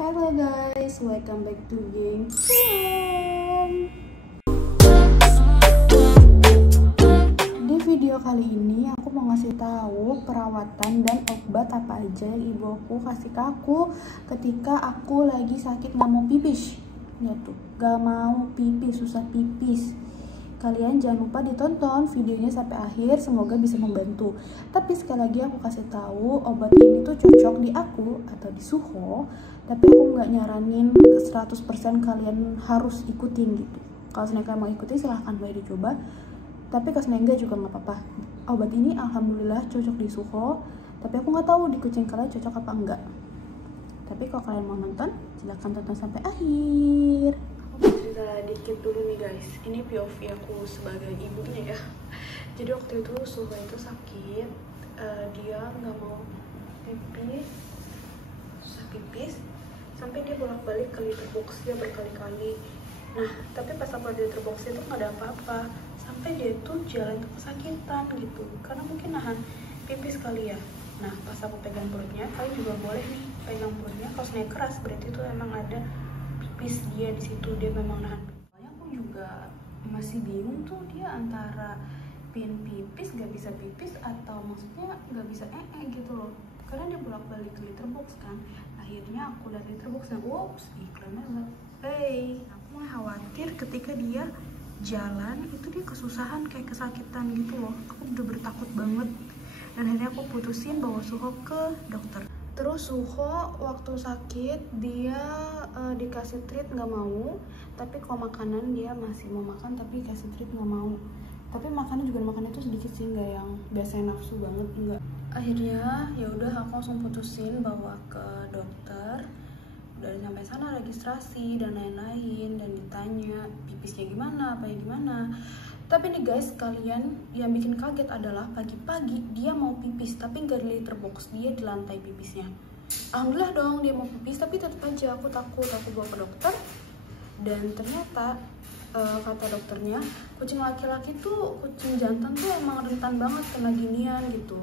Hello guys, welcome back to Game One. Di video kali ini aku mau ngasih tahu perawatan dan obat apa aja yang ibu aku kasih ke aku ketika aku lagi sakit nggak mau pipis. Ya tuh, nggak mau pipis, susah pipis. Kalian jangan lupa ditonton videonya sampai akhir, semoga bisa membantu. Tapi sekali lagi aku kasih tahu, obat ini tuh cocok di aku atau di Suho, tapi aku nggak nyaranin 100% kalian harus ikutin gitu. Kalau kalian mau ikutin silahkan boleh dicoba, tapi kalau enggak juga nggak apa-apa. Obat ini alhamdulillah cocok di Suho, tapi aku nggak tahu di kucing kalian cocok apa enggak. Tapi kalau kalian mau nonton, silahkan tonton sampai akhir. Cerita dikit dulu nih guys, ini POV aku sebagai ibunya ya. Jadi waktu itu Suho itu sakit, dia nggak mau pipis, susah pipis, sampai dia bolak-balik ke litter box dia berkali-kali. Nah tapi pas aku di litter box itu nggak ada apa-apa, sampai dia tuh jalan tuh kesakitan gitu, karena mungkin nahan pipis kali ya. Nah pas aku pegang perutnya, kalian juga boleh nih pegang perutnya, kalau naik keras berarti itu emang ada pipis dia di situ, dia memang nahan. Soalnya aku juga masih bingung tuh dia antara pin pipis nggak bisa pipis atau maksudnya nggak bisa gitu loh, karena dia bolak-balik ke litter box kan. Akhirnya aku lihat litter boxnya, ups, iklannya nggak play. Aku mah khawatir ketika dia jalan itu dia kesusahan kayak kesakitan gitu loh. Aku udah bertakut banget, dan akhirnya aku putusin bawa Suho ke dokter. Terus Suho waktu sakit dia dikasih treat nggak mau, tapi kalau makanan dia masih mau makan, tapi dikasih treat nggak mau. Tapi makannya juga makannya itu sedikit sih, nggak yang biasanya nafsu banget, enggak. Akhirnya ya udah aku langsung putusin bawa ke dokter. Udah sampai sana registrasi dan lain-lain, dan ditanya pipisnya gimana, apa ya gimana. Tapi nih guys, kalian yang bikin kaget adalah pagi-pagi dia mau pipis tapi nggak di litter box, dia di lantai pipisnya. Alhamdulillah dong dia mau pipis, tapi tetap aja aku takut. Aku bawa ke dokter, dan ternyata kata dokternya kucing laki-laki tuh, kucing jantan tuh emang rentan banget kena ginian gitu.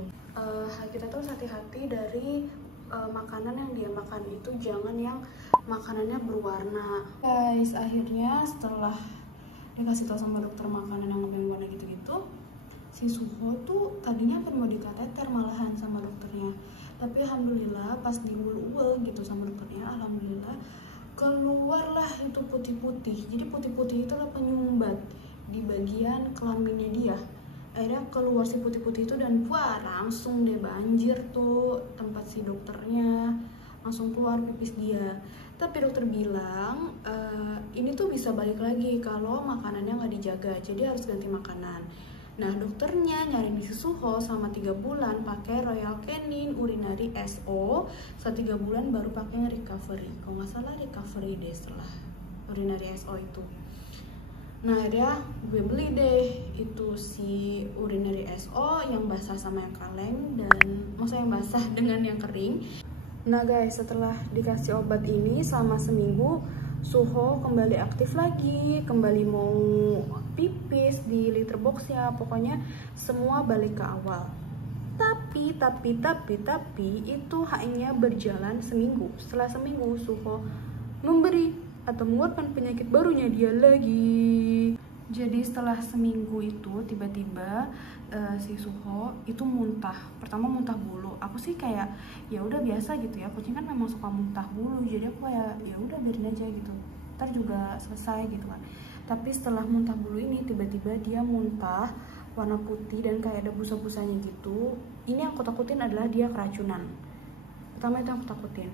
Kita tuh hati-hati dari makanan yang dia makan itu, jangan yang makanannya berwarna. Guys, akhirnya setelah dikasih tahu sama dokter makanan yang warna gitu-gitu, si Suho tuh tadinya kan mau dikateter malahan sama dokternya. Tapi alhamdulillah pas diul-ul gitu sama dokternya, alhamdulillah keluarlah itu putih-putih. Jadi putih-putih itu adalah penyumbat di bagian kelaminnya dia. Akhirnya keluar si putih-putih itu, dan wah langsung deh banjir tuh tempat si dokternya, langsung keluar pipis dia. Tapi dokter bilang ini tuh bisa balik lagi kalau makanannya nggak dijaga, jadi harus ganti makanan. Nah dokternya nyariin si Suho selama 3 bulan pakai Royal Canin Urinary SO, setelah 3 bulan baru pakai recovery. Kalau nggak salah recovery deh setelah Urinary SO itu. Nah akhirnya gue beli deh itu si Urinary SO yang basah sama yang kaleng, dan maksudnya yang basah dengan yang kering. Nah guys, setelah dikasih obat ini selama seminggu, Suho kembali aktif lagi, kembali mau pipis di litter boxnya, pokoknya semua balik ke awal. Tapi itu hanya berjalan seminggu. Setelah seminggu Suho memberi atau mengeluarkan penyakit barunya dia lagi. Jadi setelah seminggu itu tiba-tiba si Suho itu muntah. Pertama muntah bulu. Aku sih kayak ya udah biasa gitu ya. Kucing kan memang suka muntah bulu. Jadi aku kayak ya udah biarin aja gitu. Ntar juga selesai gitu kan. Tapi setelah muntah bulu ini tiba-tiba dia muntah warna putih dan kayak ada busa-busanya gitu. Ini yang aku takutin adalah dia keracunan. Pertama itu yang aku takutin.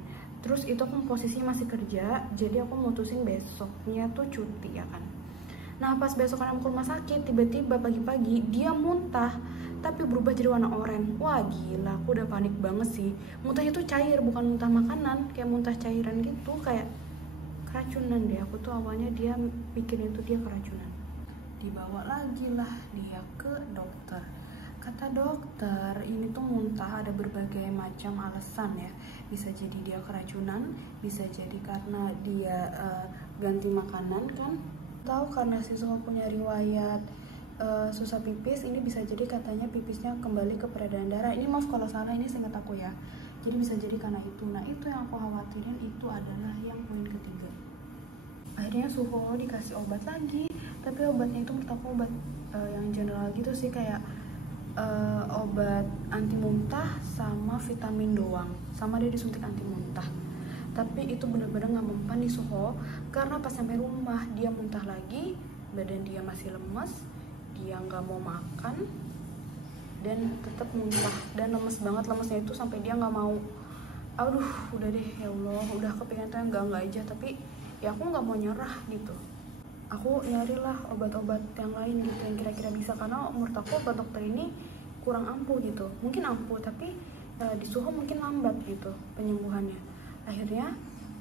Terus itu aku posisinya masih kerja, jadi aku mutusin besoknya tuh cuti ya kan. Nah pas besokan aku ke rumah sakit, tiba-tiba pagi-pagi dia muntah tapi berubah jadi warna oranye. Wah gila, aku udah panik banget sih. Muntahnya tuh cair, bukan muntah makanan, kayak muntah cairan gitu, kayak keracunan deh. Aku tuh awalnya dia pikirin itu dia keracunan. Dibawa lagi lah dia ke dokter. Kata dokter ini tuh muntah ada berbagai macam alasan ya. Bisa jadi dia keracunan, bisa jadi karena dia ganti makanan kan, tahu karena si Suho punya riwayat susah pipis. Ini bisa jadi katanya pipisnya kembali ke peredaran darah. Ini maaf kalau salah, ini seingat aku ya. Jadi bisa jadi karena itu. Nah itu yang aku khawatirin, itu adalah akhirnya Suho dikasih obat lagi, tapi obatnya itu menurut aku obat yang general gitu sih, kayak obat anti muntah sama vitamin doang, sama dia disuntik anti muntah. Tapi itu bener-bener gak mempan di Suho, karena pas sampai rumah dia muntah lagi, badan dia masih lemes, dia gak mau makan, dan tetap muntah, dan lemes banget. Lemesnya itu sampai dia gak mau, aduh udah deh ya Allah, udah kepengen tuh yang enggak aja, tapi ya aku gak mau nyerah gitu. Aku nyarilah obat-obat yang lain gitu yang kira-kira bisa, karena menurut aku obat dokter ini kurang ampuh gitu. Mungkin ampuh tapi di Suho mungkin lambat gitu penyembuhannya. Akhirnya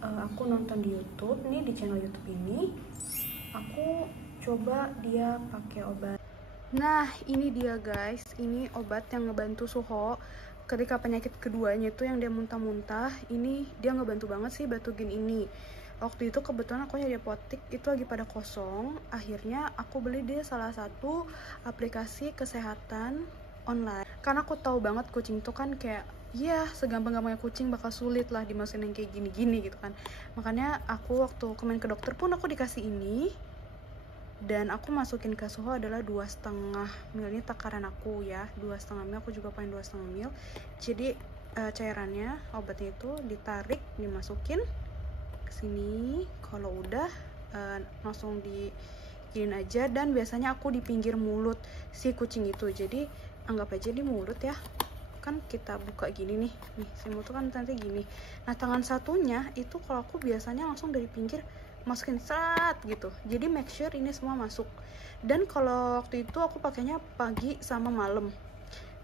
aku nonton di YouTube nih, di channel YouTube ini aku coba dia pakai obat. Nah ini dia guys, ini obat yang ngebantu Suho ketika penyakit keduanya itu yang dia muntah-muntah. Ini dia ngebantu banget sih, Batugen ini. Waktu itu kebetulan aku nyari apotek itu lagi pada kosong, akhirnya aku beli di salah satu aplikasi kesehatan online, karena aku tahu banget kucing itu kan kayak ya segampang-gampangnya kucing bakal sulit lah dimasukin yang kayak gini-gini gitu kan. Makanya aku waktu kemarin ke dokter pun aku dikasih ini, dan aku masukin ke Suho adalah 2,5 ml. Ini takaran aku ya, 2,5 ml. Aku juga pengen 2,5 ml. Jadi cairannya, obatnya itu ditarik, dimasukin ke sini. Kalau udah langsung diginin aja, dan biasanya aku di pinggir mulut si kucing itu. Jadi anggap aja di mulut ya, kan kita buka gini nih si mulut kan nanti gini. Nah tangan satunya itu kalau aku biasanya langsung dari pinggir masukin saat gitu, jadi make sure ini semua masuk. Dan kalau waktu itu aku pakainya pagi sama malam,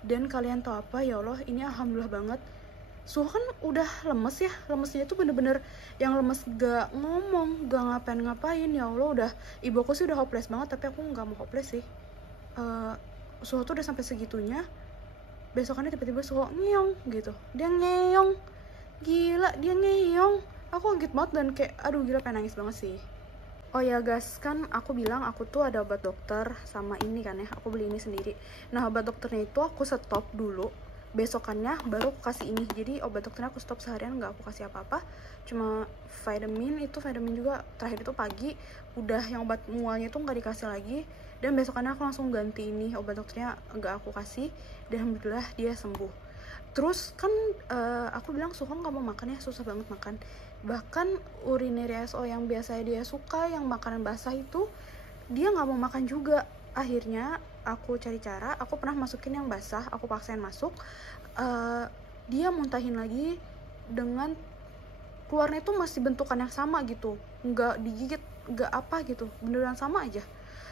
dan kalian tahu apa ya Allah, ini alhamdulillah banget. Suho kan udah lemes ya, lemesnya itu bener-bener yang lemes gak ngomong, gak ngapain-ngapain. Ya Allah, udah ibu aku sih udah hopeless banget, tapi aku nggak mau hopeless sih. Suho tuh udah sampai segitunya, besokannya tiba-tiba Suho ngeong gitu, dia ngeong, gila dia ngeong. Aku kaget banget dan kayak aduh gila, pengen nangis banget sih. Oh ya guys, kan aku bilang aku tuh ada obat dokter sama ini kan ya, aku beli ini sendiri. Nah obat dokternya itu aku stop dulu, besokannya baru aku kasih ini. Jadi obat dokternya aku stop seharian, nggak aku kasih apa-apa, cuma vitamin. Itu vitamin juga terakhir itu pagi, udah yang obat mualnya itu nggak dikasih lagi. Dan besokannya aku langsung ganti ini, obat dokternya nggak aku kasih, dan alhamdulillah dia sembuh. Terus kan aku bilang Suho nggak mau makan ya, susah banget makan. Bahkan urinary SO yang biasanya dia suka, yang makanan basah itu dia nggak mau makan juga. Akhirnya aku cari cara, aku pernah masukin yang basah, aku paksain masuk, dia muntahin lagi, dengan keluarnya itu masih bentukan yang sama gitu, nggak digigit, nggak apa gitu, beneran sama aja.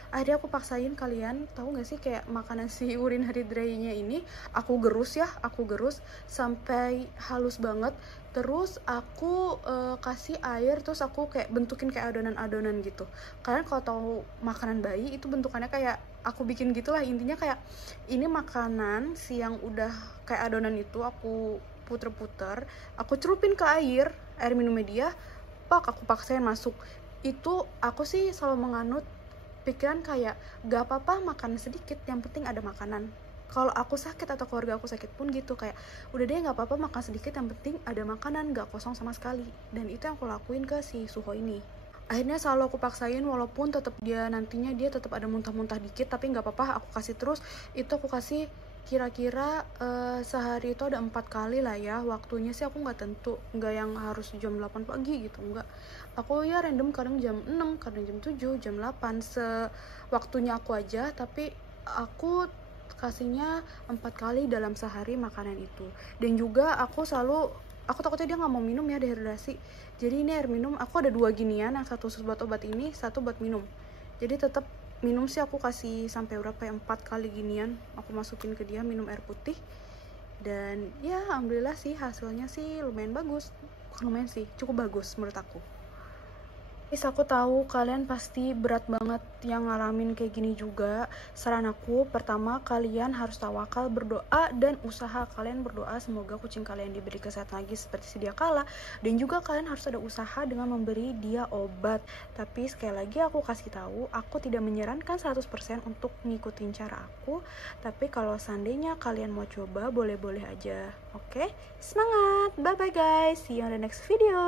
Akhirnya aku paksain. Kalian tahu nggak sih kayak makanan si urinary dry-nya ini, aku gerus ya, aku gerus sampai halus banget. Terus aku kasih air, terus aku kayak bentukin kayak adonan-adonan gitu. Kalian kalau tahu makanan bayi itu bentukannya kayak aku bikin gitulah. Intinya kayak ini makanan si yang udah kayak adonan itu aku puter-puter, aku celupin ke air minumnya dia, aku paksain masuk. Itu aku sih selalu menganut pikiran kayak gak apa-apa makan sedikit, yang penting ada makanan. Kalau aku sakit atau keluarga aku sakit pun gitu, kayak udah deh gak apa-apa makan sedikit, yang penting ada makanan, gak kosong sama sekali. Dan itu yang aku lakuin ke si Suho ini. Akhirnya selalu aku paksain, walaupun tetap dia nantinya dia tetap ada muntah-muntah dikit, tapi nggak apa-apa, aku kasih terus. Itu aku kasih kira-kira sehari itu ada 4 kali lah ya. Waktunya sih aku nggak tentu, nggak yang harus jam 8 pagi gitu, nggak. Aku ya random, kadang jam 6, kadang jam 7, jam 8, sewaktunya aku aja. Tapi aku kasihnya 4 kali dalam sehari makanan itu. Dan juga aku selalu, aku takutnya dia nggak mau minum ya, dehidrasi. Jadi ini air minum, aku ada 2 ginian, yang satu khusus buat obat ini, satu buat minum. Jadi tetap minum sih aku kasih sampai berapa ya, 4 kali ginian aku masukin ke dia, minum air putih. Dan ya alhamdulillah sih hasilnya sih lumayan bagus. Bukan lumayan sih, cukup bagus menurut aku. Guys, aku tahu kalian pasti berat banget yang ngalamin kayak gini juga. Saran aku, pertama kalian harus tawakal, berdoa, dan usaha. Kalian berdoa semoga kucing kalian diberi kesehatan lagi seperti sedia kala. Dan juga kalian harus ada usaha dengan memberi dia obat. Tapi sekali lagi aku kasih tahu, aku tidak menyarankan 100% untuk ngikutin cara aku. Tapi kalau seandainya kalian mau coba, boleh-boleh aja. Oke? Semangat! Bye-bye guys! See you on the next video!